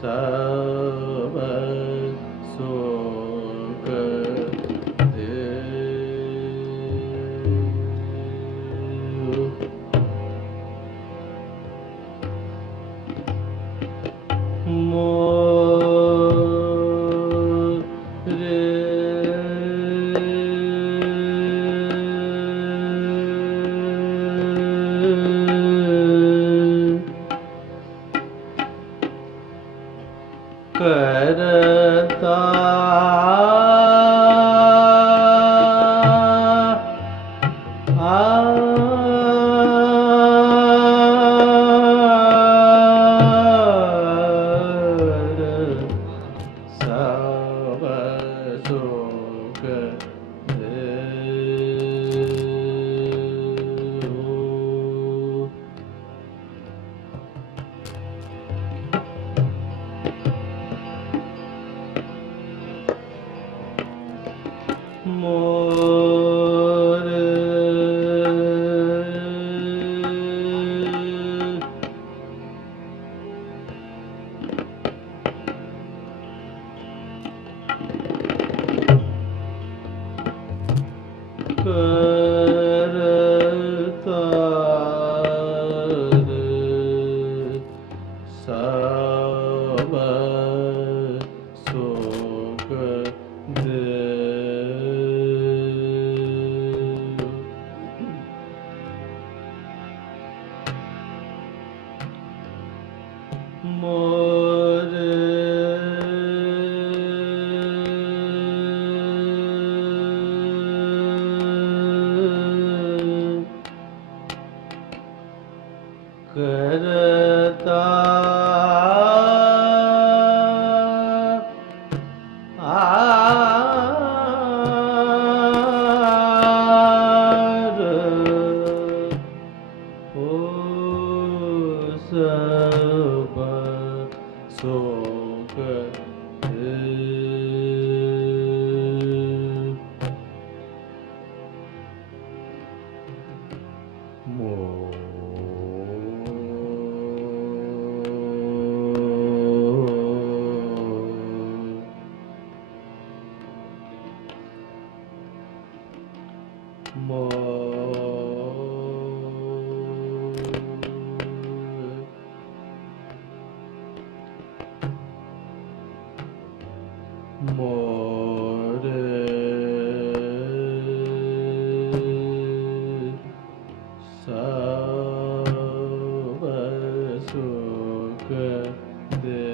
सब सुख करता सब सुख मोर करता सब सुख मोर करता सब सुख मोर सब सुख दे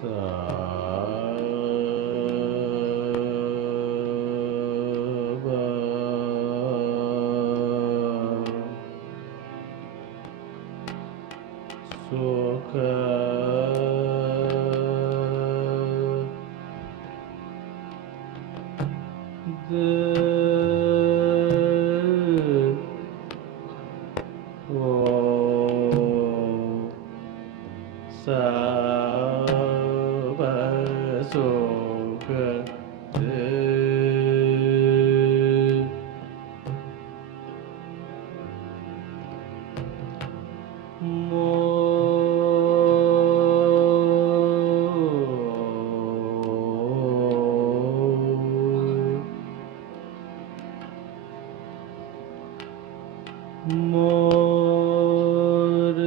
सुख सब सुख मोर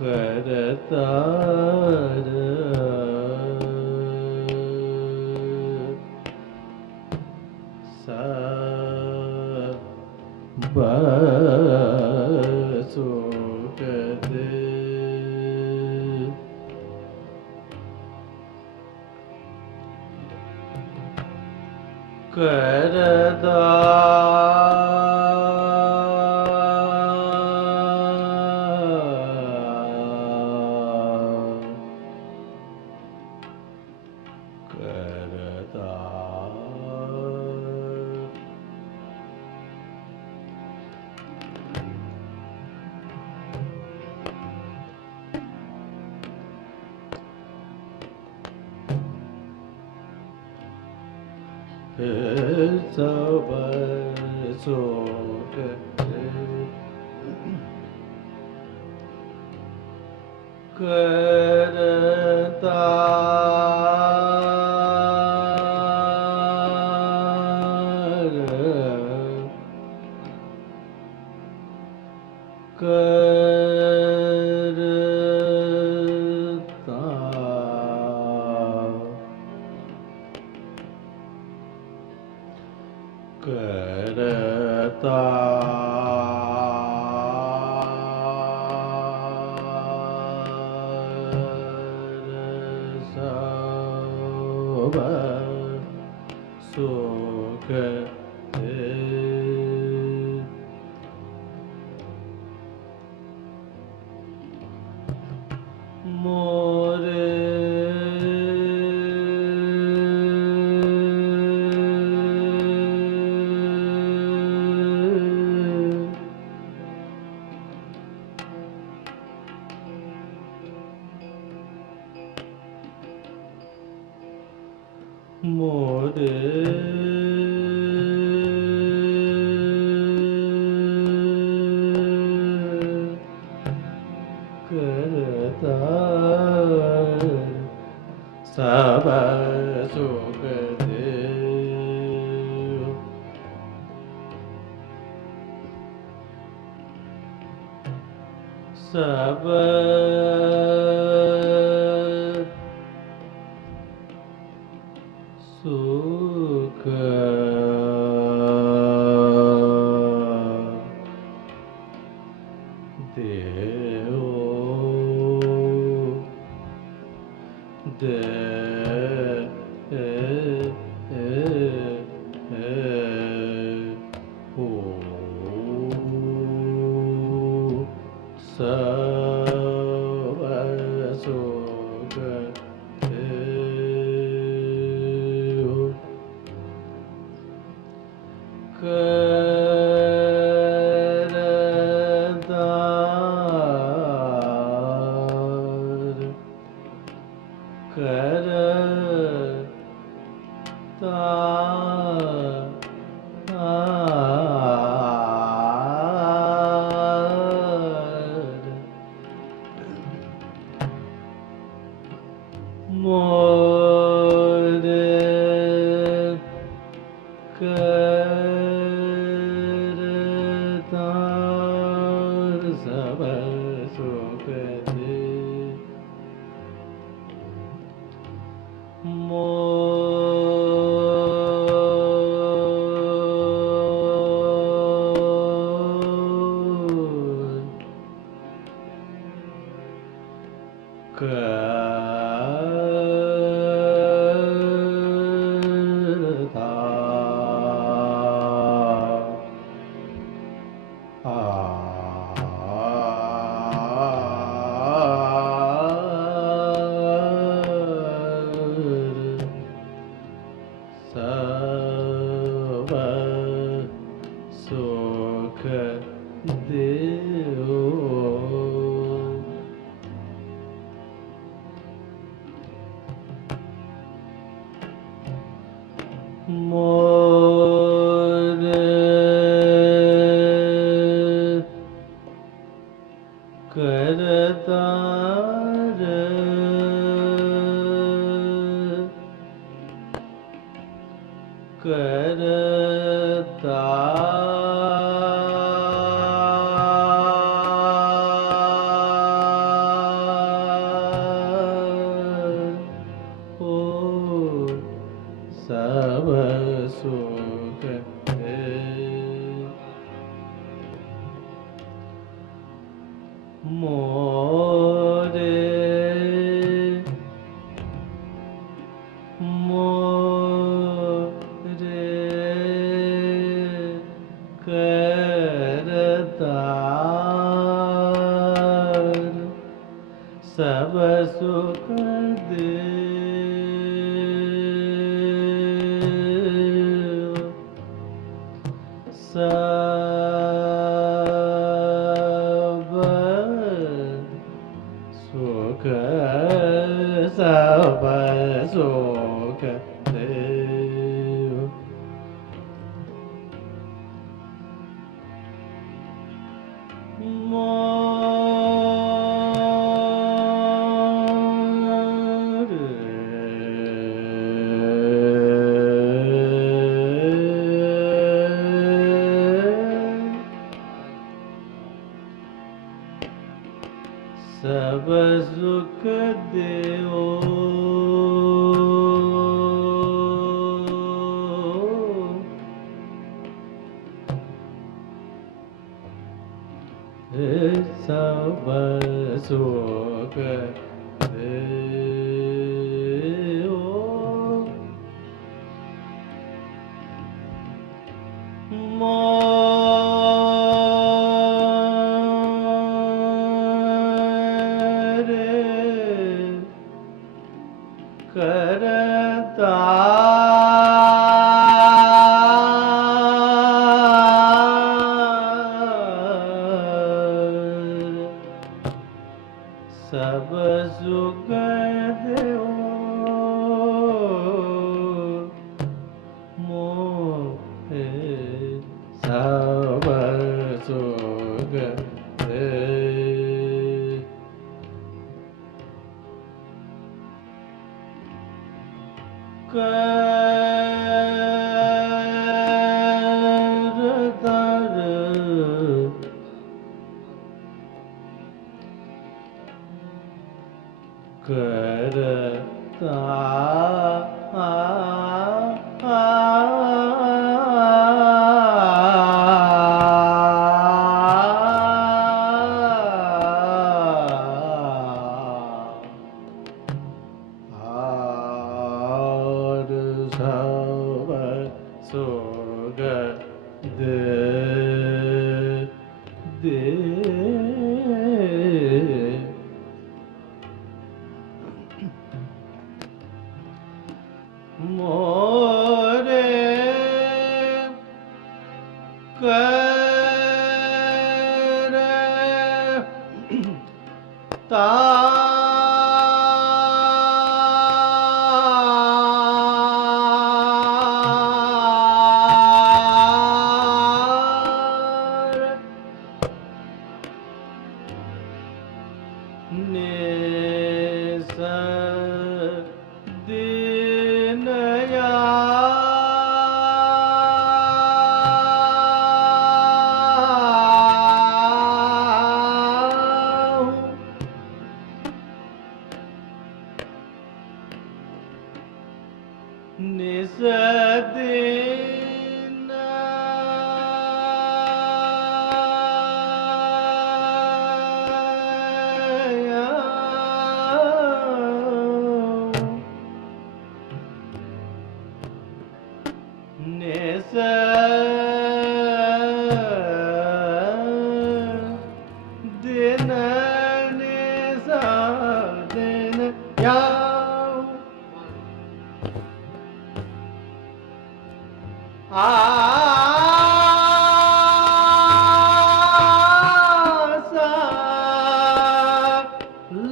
करता सब सुख दे करदा करदा सब सुख दे करता करता सब सुख दे मोरे मोरे करता सब सुख दे सब सुख देओ दे हो सब सुख देओ मोरे करता सब सुख दे सब सुख देओ मोरे करता करता ओ सब सुख दे मोरे करता सब सुख दे सब सुख सब सुख देव सुख देओ सब सुख देओ मोरे करता सब सुख देओ मोहे सब सुख दे करता और सब सुख दे मोरे करता निसदीन दिन निसदीन या आसा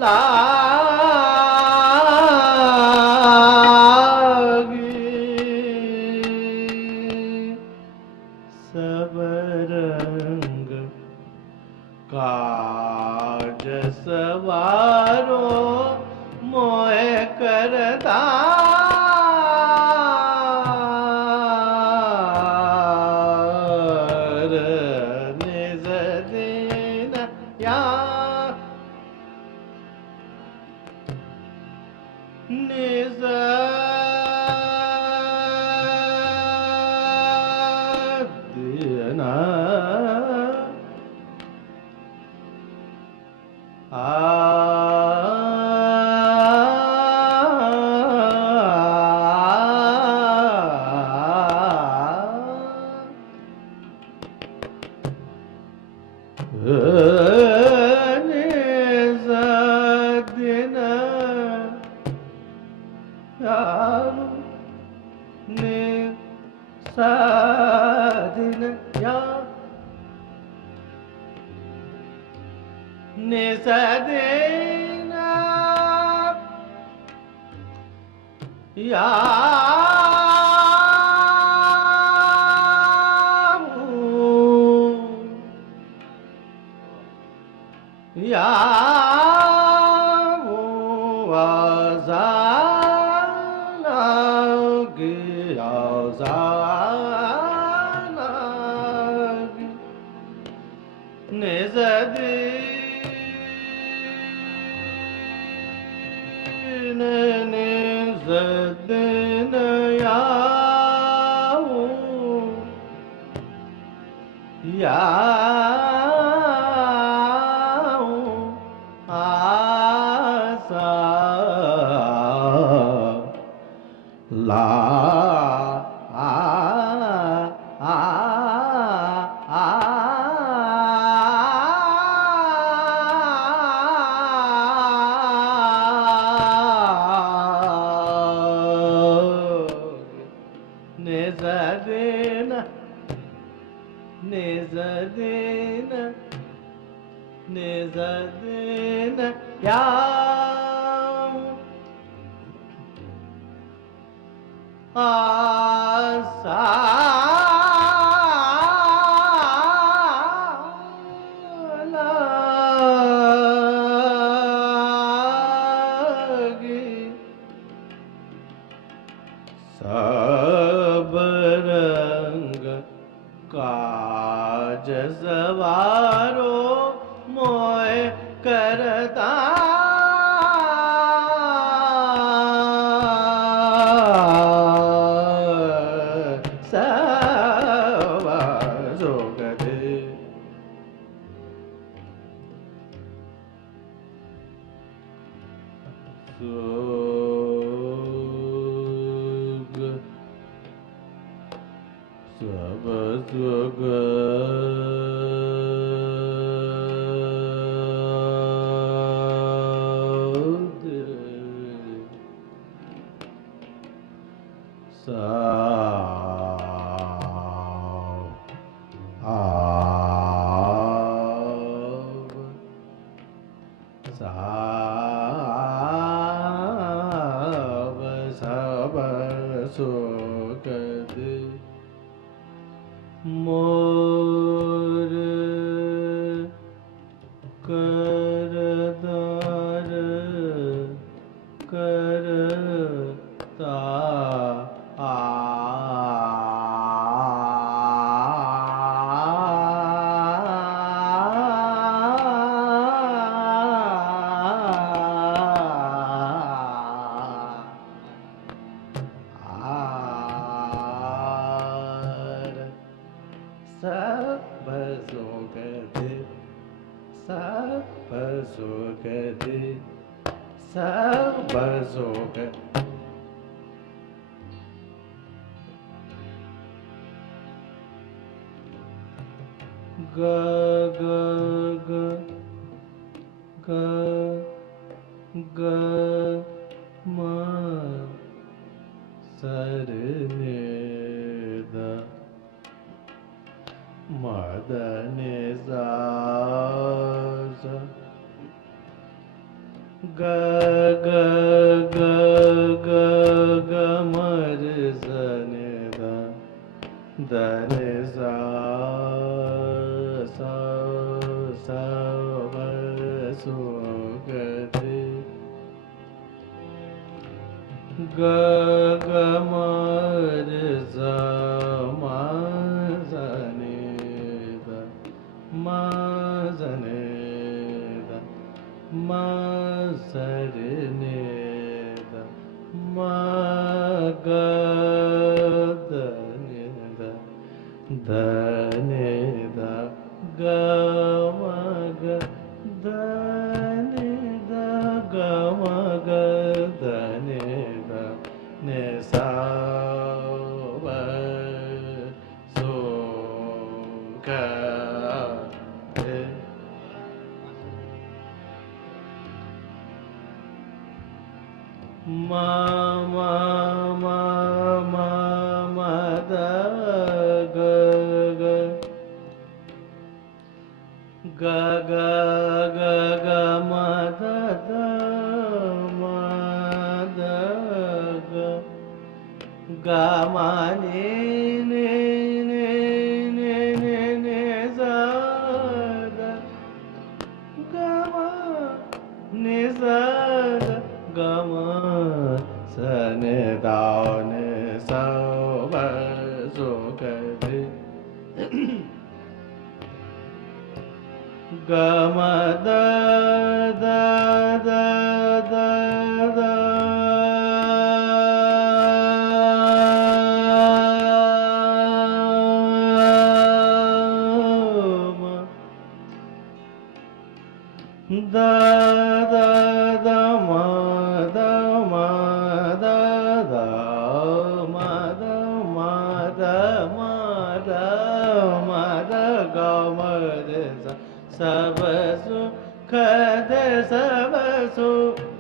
लागी सब रंग काज सवारो मोह करता निसदीना निसदीना निसदीन या निसदीन या या निसदी दिन आऊं आसा ला Nezadena, nezadena, yam asa lagi सब रंग काज सवारो मोय करता सवारो गदे सब सुख सब सुख दे मोर करदार करता सब सुख दे सब सुख दे सब सुख ग ग ग ग ग म सर ने द मदने सा ग ग ग ग ग मर सने दने सा सब सुख दे ग ग मर मा zane da ma sare ne da ma ga da ne da ne da ga ma ga da ne da ga ma ga da ne da ne sa va so ga ma ma ma ma ma da ga ga ga ga ga ga ma da da ma da ga ga ma ne ne ne ne ne ne za da ga ma ne za da ga ma sane dao ne sa ba so ga de ga ma da da da da da da da da da ma da ma da da ma da ma da ma da ma da ga ma de sa sa ba su kha de sa ba su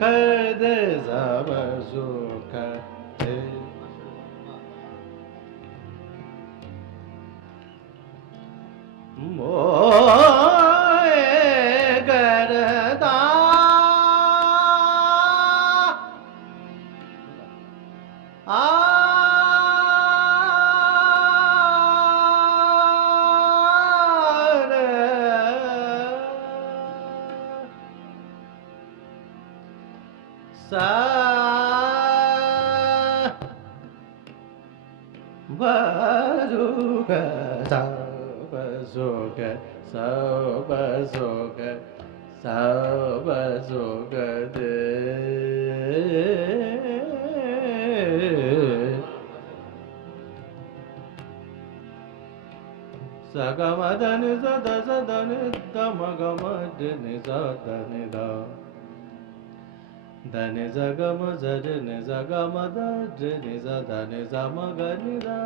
kha de sa ba su kha de मोए करता सा bazuka sa bazuka sa bazuka sa bazuka de Sagamadani sada sadani damagamani sadani da Dani zagama zadani zagamada dani zadani zamagani da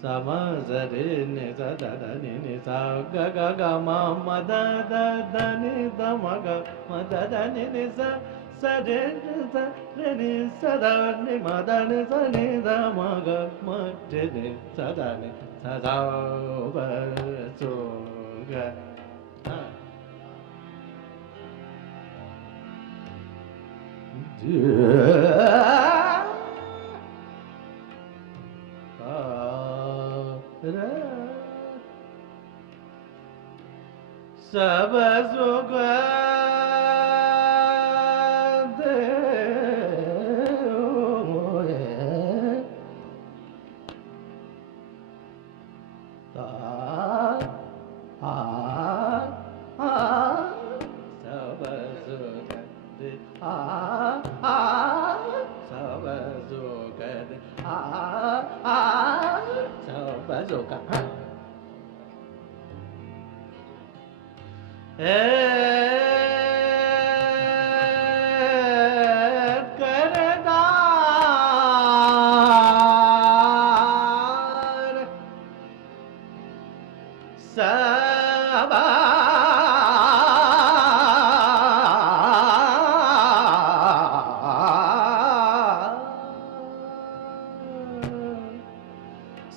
Sama zadani zadani ni sagagama madada dani damaga madadani ni sa sadani sadani sadani madani sadani damaga madani sadani sadava suga सब सुख दे ता सब सुख दे सब सुख दे सब सुख करदार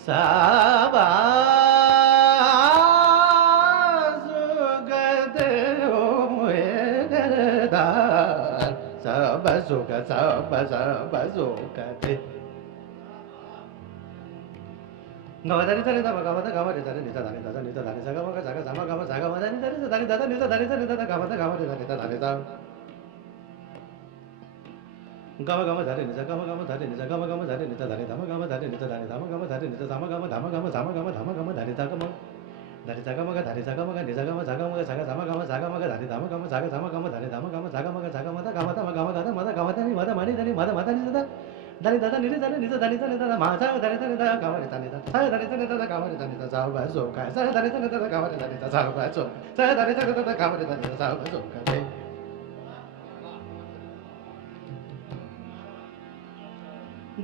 सबा सबा Sabazuka, sabazuka, Gamadani tani dama gamada gamada tani nita tani tani nita tani sagama saga sama gama saga madani tani tani tani nita tani tani tani gamada gamada tani tani tani gama gama tani nita gama gama tani nita gama gama tani nita tani dama gama tani nita tani dama gama tani nita sama gama dama gama sama gama dama gama tani tagama Dari sagama ga dari sagama ga nisa gama sagama ga saga sama gama sagama ga dari dama gama saga sama gama dari dama gama sagama ga saga mata gama tama gama gada mata gama tani mata mani tani mata mata nisa dari dada niri dada nisa dari tani dada mata dari tani dada gama tani dada saya dari tani dada gama tani dada sa baso ka saya dari tani dada gama tani dada sa baso saya dari tani dada gama tani dada sa baso ka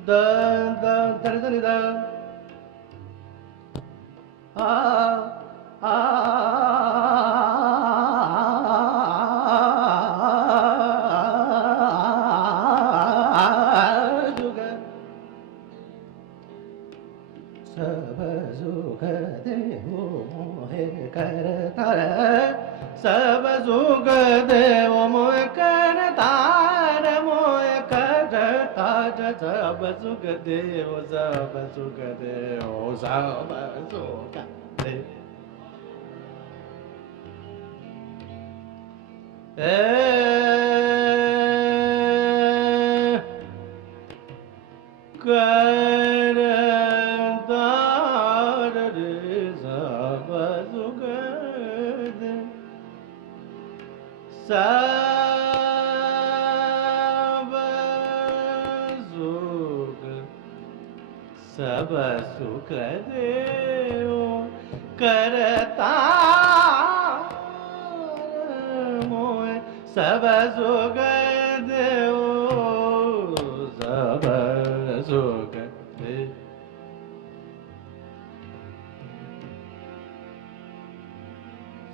da da dari tani dada सब सुख देव मोह करतार मोह करतार सब सुख देव सब सुख देव सब सुख देव करतार सब सुख देव सब सुख देव करता सब सुख देओ सब सुख दे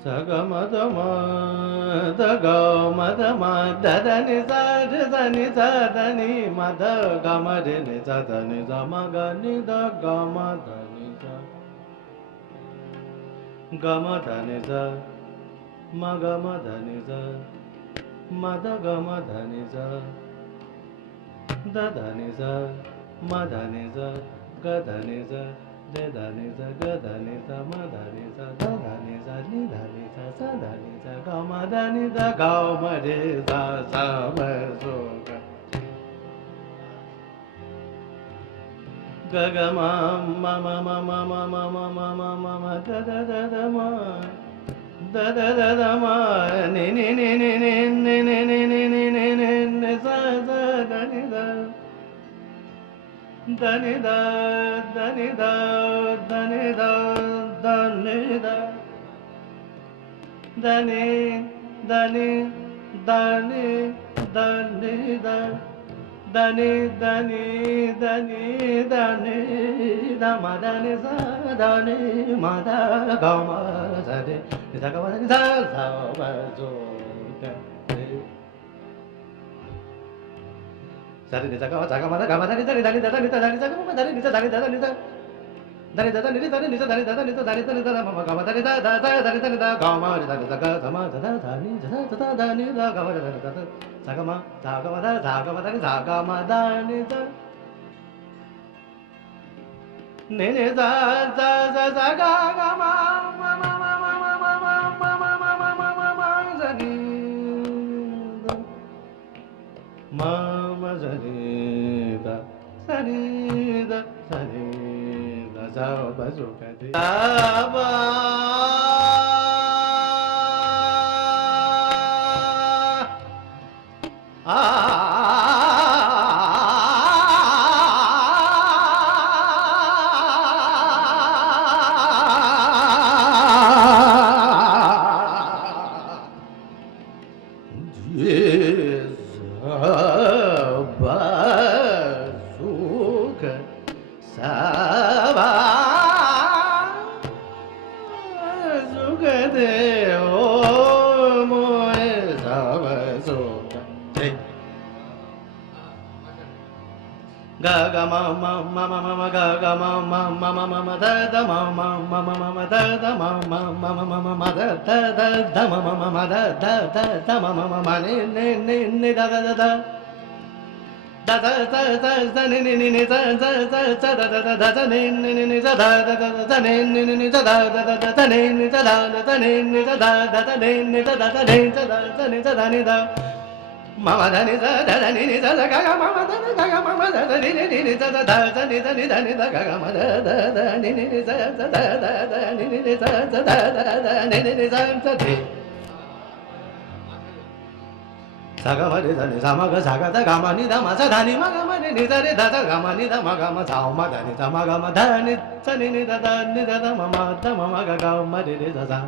सगम दम दग मद मदनि सनि सदनि मद गम नि सदनि सम गनि द गम धनि गम धनि स म गम धनि स मद गम धनि स द धनि स म धनि स ग धनि स दे धनि स ग धनि स म धनि स द धनि स नि धनि स स धनि स ग म धनि स ग म रे स स म सो ग ग म म म म म म म म म म म म द द द द म द द द द म नि नि नि नि नि नि नि नि नि नि नि नि नि स स ध नि द धनि द धनि द धनि द धनि द धनि धनि धनि धनि द धनि धनि धनि धनि ध म धनि स धनि म ध ग म ध नि ध ग म धनि ध ध म सो ग रे सरि नि ध ग म ध ग म ध ग म धनि धनि धनि धनि ध धनि ध ग म धनि नि ध धनि धनि ध धनि ध धनि धनि नि ध धनि ध धनि ध धनि धनि ध म म ग म धनि ध ध ध धनि धनि ध ग म रि धनि ध ग ध म ध ध धनि ध ध ध धनि ध ग म रि धनि ध ध ध ग म ध ग म ध ध ग म धनि ध ग म धनि ध नि नि ध ध ध ध ग ग म म म म म म म म म म म म म म ध नि ध म म ध नि ध स नि ध स नि ध स ब सु ग रे स ब ga ga ma ma ma ma ma ma ga ga ma ma ma ma ma ma da da ma ma ma ma ma ma da da ma ma ma ma ma ma ma da da da da ma ma ma ma da da da da ma ma ma ma ni ni ni ni da da da da da da da da da ni ni ni ni da da da da da da da da da ni ni ni ni da da da da da da ni ni ni ni da da da da da da ni ni da da da da ni ni da da da da ni ni da da da ni da da da ni da da ni da mama da ni da da ni ni da da ga ga mama da da ga mama da da ni ni ni da da da ni da ni da ni da ga ga ma da da da ni ni ni da da da da da ni ni ni da da da da da ni ni ni da da ni sa ga ma ni da ni sa ma ga sa ga da ga ma ni da ma sa da ni ma ga ma ni ni da ni da da ga ma ni da ma ga ma sa ma da ni sa ma ga ma da ni sa ni ni da da ni da da ma ma da ma ma ga ga ma ni ni da sa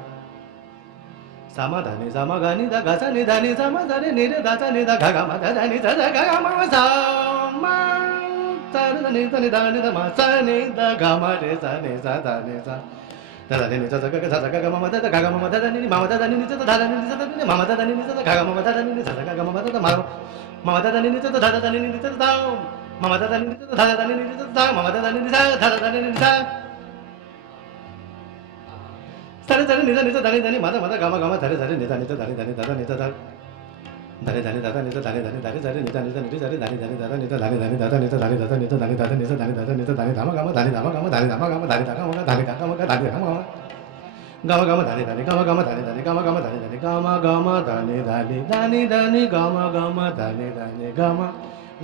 sama da ni sama ga ni da ga sa ni da ni sama da ni ni da sa ni da ga ga ma da da ni da da ga ga ma sa ma sa da ni da ni da ni da ma sa ni da ga ma re sa ni sa da ni sa da da ni sa sa ga ga sa sa ga ga ma ma da da ga ga ma ma da da ni ni ma ma da da ni ni sa da da ni ni sa da ni ma ma da da ni ni sa da ga ga ma ma da da ni ni sa da ga ga ma ma da da ma ma ma da da ni ni sa da da da ni ni sa da ma ma da da ni ni sa da da da ni ni sa da ma ma da da ni ni sa da da da ni ni sa sare sare ni da ni da ni da ni ma da ga ma sare sare ni da ni da ni da ni da ni da da da ni da ni da ni da ni da ni da ni sare ni da ni da ni sare da ni da ni da ni da ni da ni da ni da ni da ni da ni da ni da ni da ni da ni da ma da ni da ma da ni da ma da ni da ga ma da ni da ga ma da ni da ma ga ma da ni da ni ga ma da ni da ni ga ma da ni da ni ga ma da ni da ni da ni da ni ga ma da ni da ni ga ma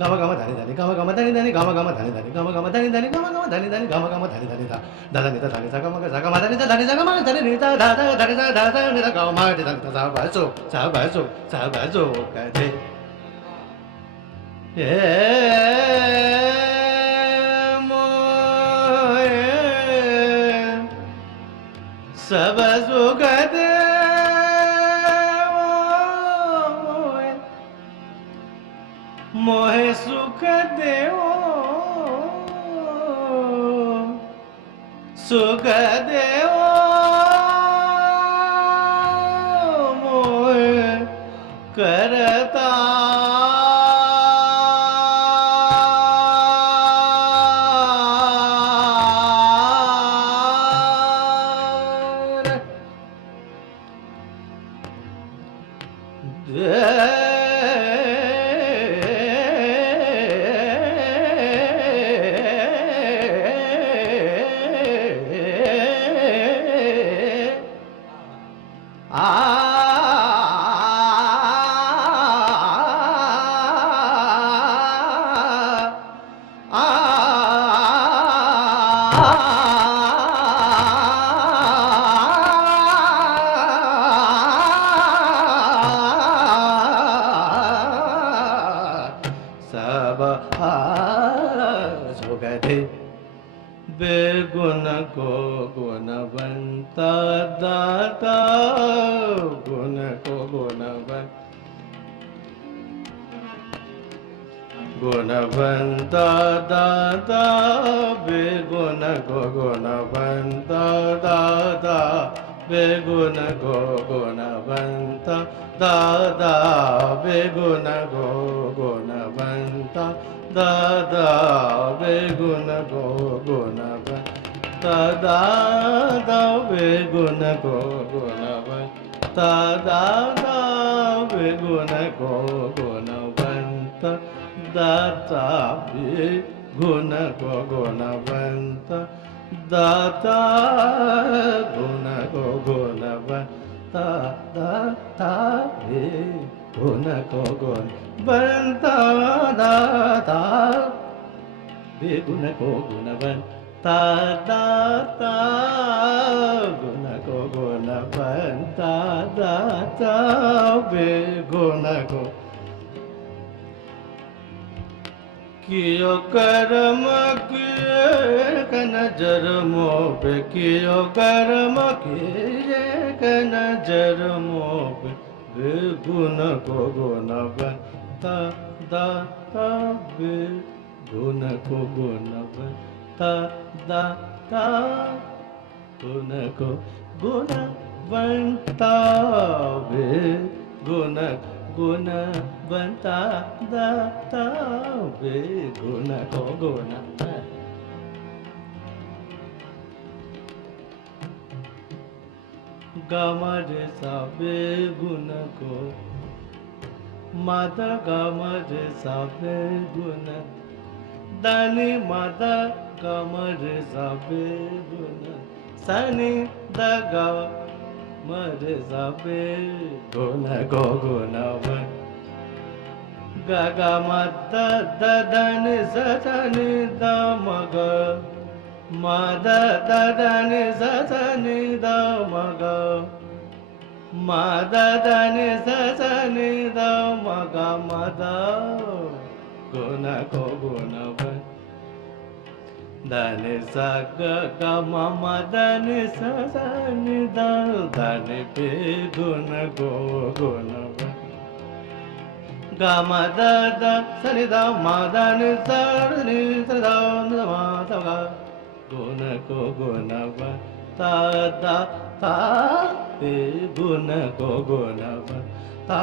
gama gama dhani dhani gama gama dhani dhani gama gama dhani dhani gama gama dhani dhani gama gama dhani dhani gama gama dhani dhani da da dhani da dhani sa gama ga sa gama dhani da dhani sa gama dhani ni da da da dhani sa da da ni da gama ni da sa ba so ka de mo sab so ka de सुख देओ मोह करता बेगुण को गुणवंता दाता गुण को गुणवंता दाता बेगुण को गुणवंता दाता बेगुण को गुणवंता दादा बेगुण को गुणवंता दादा बेगुण को गुणवंता दादा बेगुण को गुणवंता दादा बेगुण को गुणवंता दाता बेगुण को गुणवंता दाता गुण को गुणवंता दाता बेगुण को गुणवंता दाता बेगुण को गुणवंता दाता गुण को गुणवंता दाता बेगुण को कियो कर्म किए कन जरमो पे कियो कर्म किए कन जरमो पे बेगुण को गुणवंता दाता बेगुण को गुणवंता दाता गुण को गुणवंता बेगुण गुणवंता दाता बेगुण को गुण गमर सा बेगुण को माता गमर सा बेगुण दानी माता गमर सा बेगुण सनी दगा मर सा बेगुण को गुणवन गगा मद ददन ससनि दमग मद ददन ससनि दमग मद ददन ससनि दमग मद गुण को गुणवन धन सग गम मदन ससनि धन पे गुण को गुणवन गम दद सनि द मदन सनि सदा नमः गुण को गुणवन ता ता पे गुण को गुणवन ता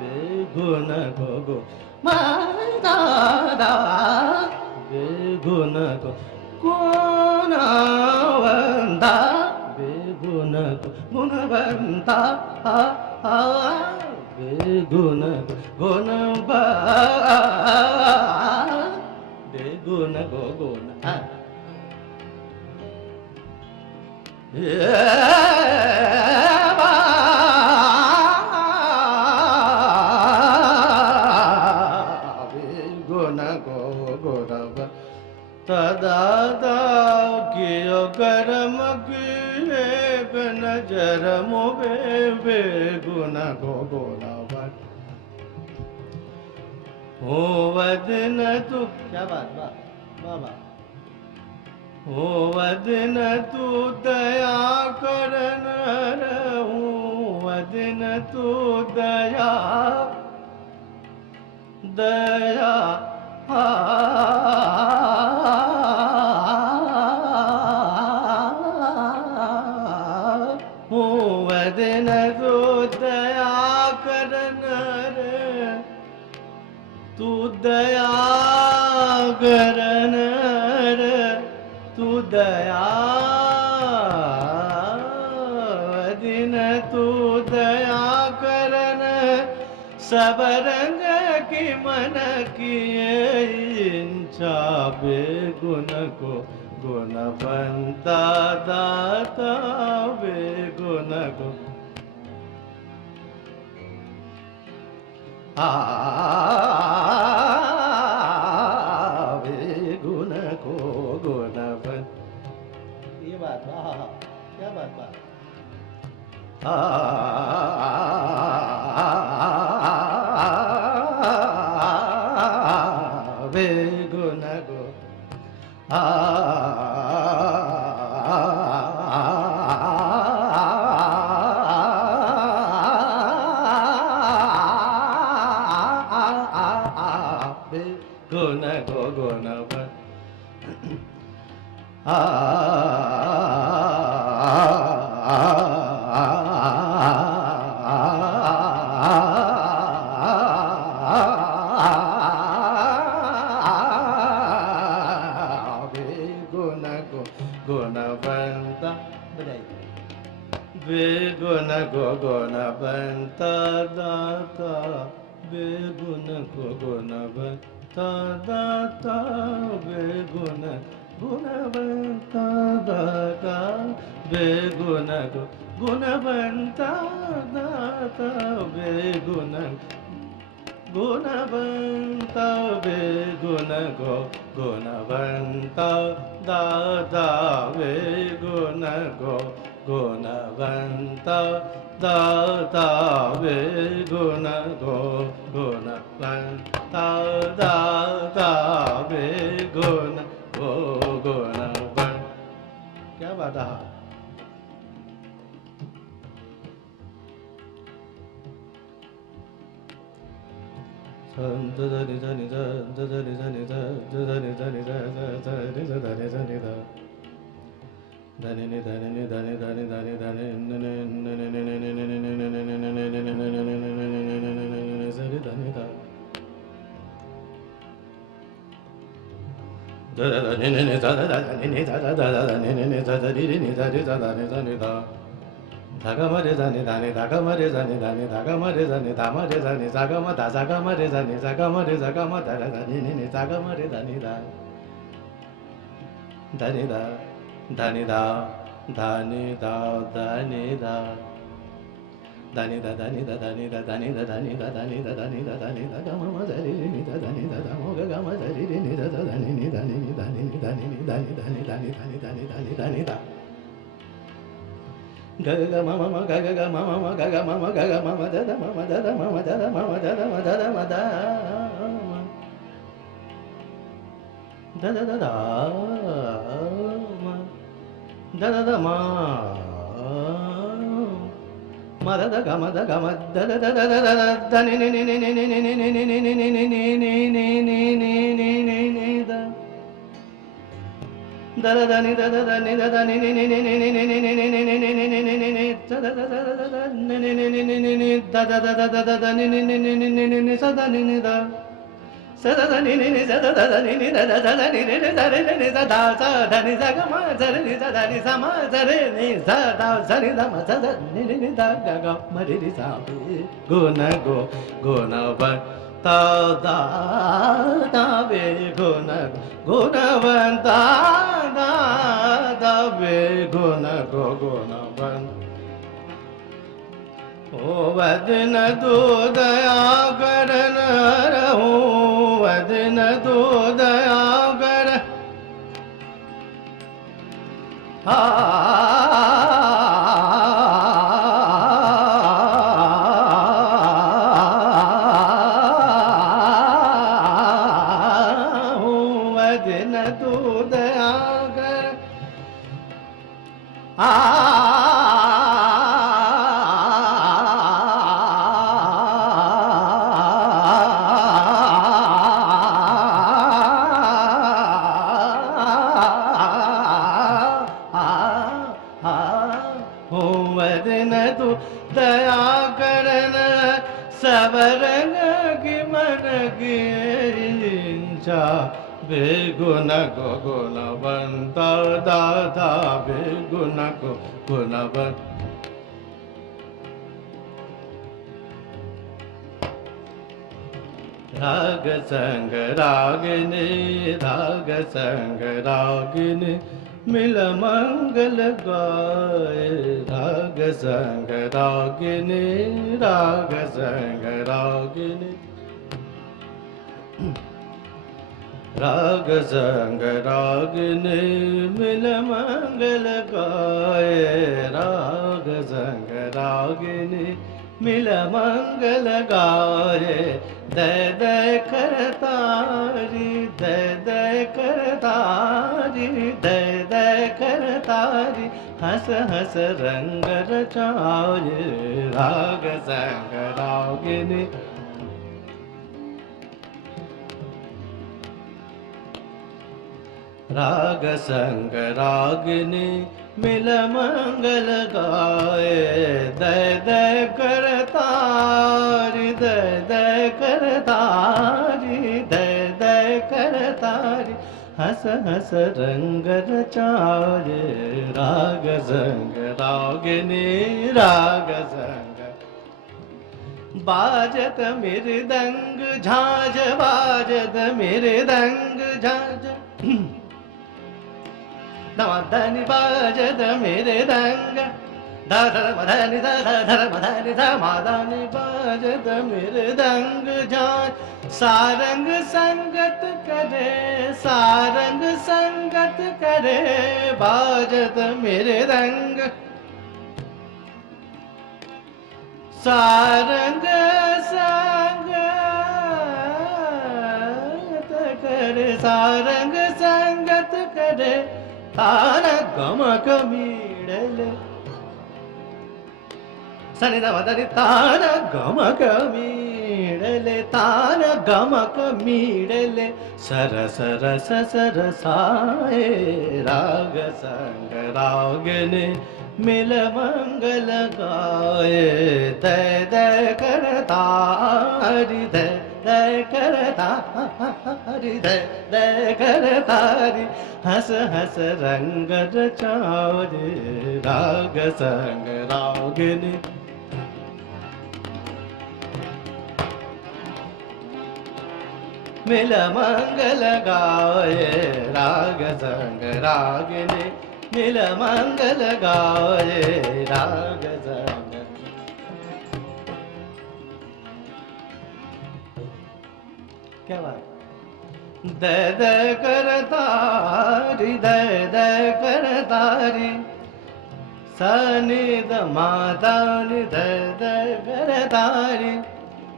पे गुण को गुण दा दा बेगुण को गुणवंता बेगुण को गुणवंता बेगुण को गुणवंता बेगुण को गुण तदा कियो कर्म किए नजर मोबे बेगुण को गुणवन हो वदन तू क्या बात बाबा हो वदन तू दया करन रहूं वदन तू दया दया करन तू दया दिन तू दया करन सब रंग की मन की इंचा बेगुन को गुणवंता दाता बेगुन को बेगुन को गुणवन। ये बात क्या बात बेगुन को गुण गो गुणवन बेगुन गो गुणवंता बेगुन गो गुणवंता दाता बेगुन को गुणवंता दाता बेगुन गुणवंता दाता बेगुन को गुणवंता दाता बेगुन गुणवंता बेगुन को गुणवंता दाता बेगुन को गुणवंता दाता बेगुन को गुणवंता दाता बेगुन को गुणवन। क्या बात है। Dagama re zani dani dagama re zani dani dagama re zani dama re zani zagama da zagama re zani zagama re zagama da zani ni zagama re dani da dani da dani da dani da dani da dani da dani da dani da dani da dani da dani da dani da dani da gama ma zari ni da dani da damo ga gama zari ni da dani ni dani ni dani ni dani ni dani dani dani dani dani dani dani da ga ga ma ma ga ga ma ma ga ga ma ga ga ma da da ma da da ma da da ma da da ma da da ma da da da da da ma da da da ma ma da da ga ma da da da da da da da ni ni ni ni ni ni ni ni ni ni ni ni ni ni ni ni ni ni da da da da ni da da da ni da da ni ni ni ni ni ni ni ni ni ni ni ni ni ni ni ni da da da da da da ni ni ni ni ni ni ni da da da da da da ni ni ni ni ni ni ni ni sa da ni ni da sa da da ni ni ni sa da da da ni ni da da da ni ni ni da ni ni sa da sa da ni sa ga ma sa ni sa da ni sa ma sa re ni sa da sa ni da ma sa da ni ni ni da ga ga ma ri ri sa gu na gu na ba ta da da be gu na गुणवंता दाता बेगुन को गुणवन। ओ वदन तू दया करन रहूं वदन तू दया कर दया करन सब रंग की मन की चा बेगुण गो गुणवंत दादा बेगुण गो गुणवंत राग संग रागिनी राग संग रागिनी मिल मंगल गाए राग संग रागिनी राग संग रागिनी राग संग रागिनी मिल मंगल गाए राग संग रागिनी मिल मंगल गाए दय दय करतारी दय दय करतारी दय दय करतारी हंस हंस रंग रचाए राग संग रागिनी राग संग रागिनी मिल मंगल गाए दय दय करतारी दय दय करतारी दय दय करतारी हंस हंस रंग रचाए राग संग रागिनी राग संग बाजत मृदंग झांझ बाजत मृदंग झांझ धनी बाजत मृदंग धर मधनि धर मधनि ध माधनि बाजत मृदंग झांझ सारंग संगत करे सारंग संगत करे बाजत मृदंग सारंग संगत करे सारंग संगत करे तान गमक मीडले सनि दमदनि तान गमक मीडले तान गमक मीडले सर सर सर साए राग संग रागिनी मिल मंगल गाए दय दय करतारी दय दय करतारी दय दय करतारी हंस हंस रंग रचाए राग संग रागिनी मिल मंगल गाए राग संग रागिनी मिल मंगल गाए राग संग क्या बात दय दय करतारी दय दय करतारी सनि द माधनि दय दय करतारी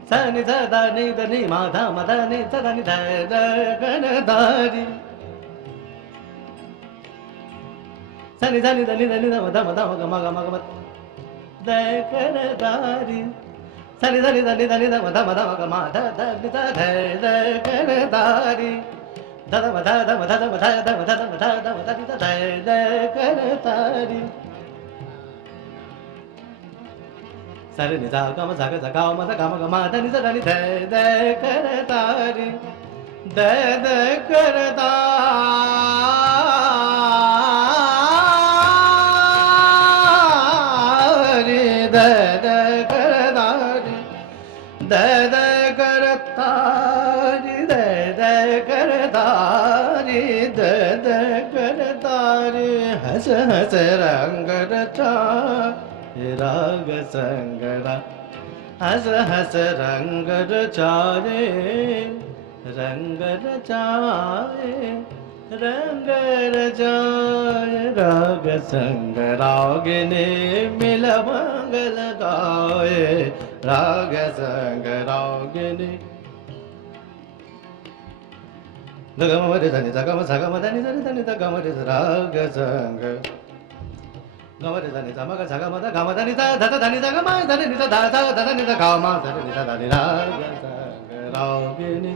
सनि ध नि द नि माधा मधनि सनि दय दय करतारी सनि धनि ध नि द नि ध मध मध मग मग मग मग दय करतारी सनि धनि ध नि ध नि ध मध मध मग मा ध ध नि ध दय दय करतारी ध ध मध ध मध ध मध ध मध ध मध ध मध नि ध दय दय करतारी सरि नि ध गम झ ग झ ग म ध ग म ग म ध नि ध ध नि दय दय करतारी दय दय करतारी दय दय करतारी दय दय करतारी दय दय करतारी दय दय करतारी हंस हंस रंग रचा राग संग हंस हंस रंग रचाए रंग रचाए रंग रचाए राग संग रागिनी मिल मंगल गाए राग संग रागिनी गम रे धनि गम सा गम धनि धनि धनि गम रे राग संग गम रे धनि सा मग सा गम ध गम धनि ध ध धनि ध गम धनि नि ध ध ध धनि ध गम धनि नि ध धनि राग संग रागिनी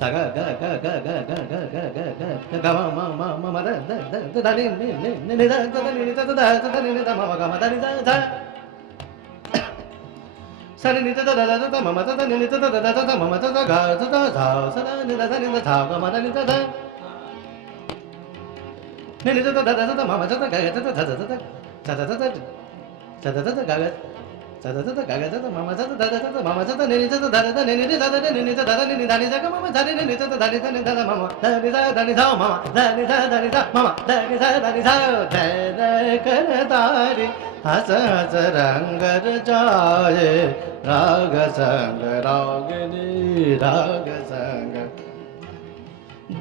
सा ग ग ग ग ग ग ग ग ग गम म म म म ध ध ध धनि नि नि नि ध ध धनि नि ध ध ध धनि नि ध म म गम धनि ध ध Sani ni ta da da da da mama ta da ni ni ta da da da da mama ta da ga ta da da sa da ni da da ni da da ga ma da ni da da ni ni ta da da da da mama ta da ga ta da da da da da da da da da da da da ga ga da da da da ga ga da da mama ta da da da da mama ta da ni ni ta da da da ni ni da da ni ni ta da da ni ni da ni da ga mama da ni ni ta da da ni da ni da mama da ni da ni da mama da ni da mama da ni da da da kar तारी हस हस रंग रचाए राग संग रागिनी राग संग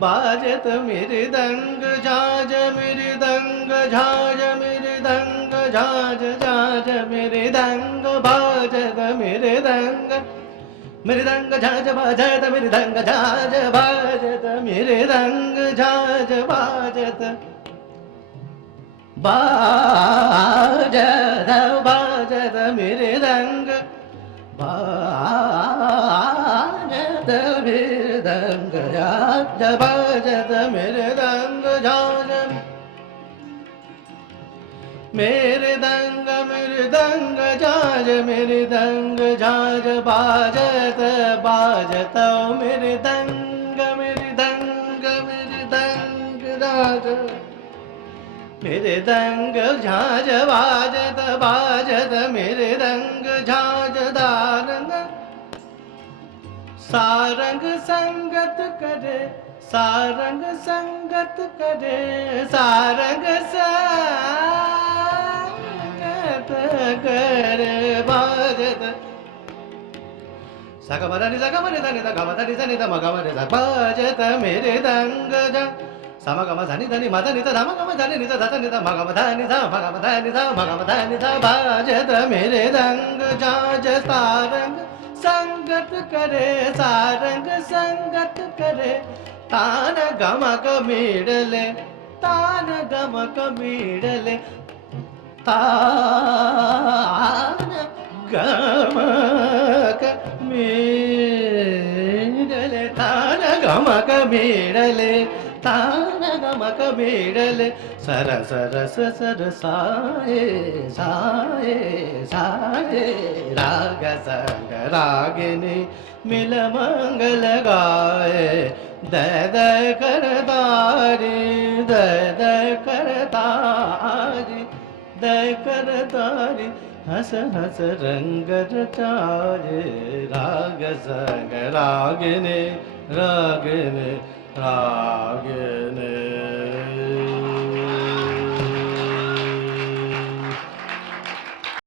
बाजत मृदंग झाज मृदंग झाज मृदंग झाज झाज मृदंग बाजत मृदंग मृदंग झाज बाजत मृदंग झाज बाजत मृदंग झाज बाजत बाजत बाजत मृदंग बाजत मृदंग झाज बाजत मृदंग झाज मृदंग मृदंग झाज मृदंग झाज बाजत बाजत मृदंग मृदंग मृदंग झाज मृदंग झाज बाजत बाजत मृदंग झाज दारंग सारंग संगत करे सारंग संगत करे सारंग संगत करे बाजत सगमदानी सगमदानी दानी दा गमदानी दानी दा मगमदानी दा बाजत मृदंग झाज समगम धनी धनी मदनी दा मगम धनी नि दा धनी दा मगम धनी दा मगम धनी दा मगम धनी दा बाजत मृदंग झाज सारंग संगत करे सारंग संगत करे तान गमक मीडले तान गमक मीडले तान गमक मीडले तान गमक मीडले तान गमक मीडले सर सर सर साए साए साए राग संग रागिनी मिल मंगल गाए दय दय कर तारी दय दय कर तारी दय कर तारी हस हस रंग रचाए राग संग रागिनी रागिनी रागिनी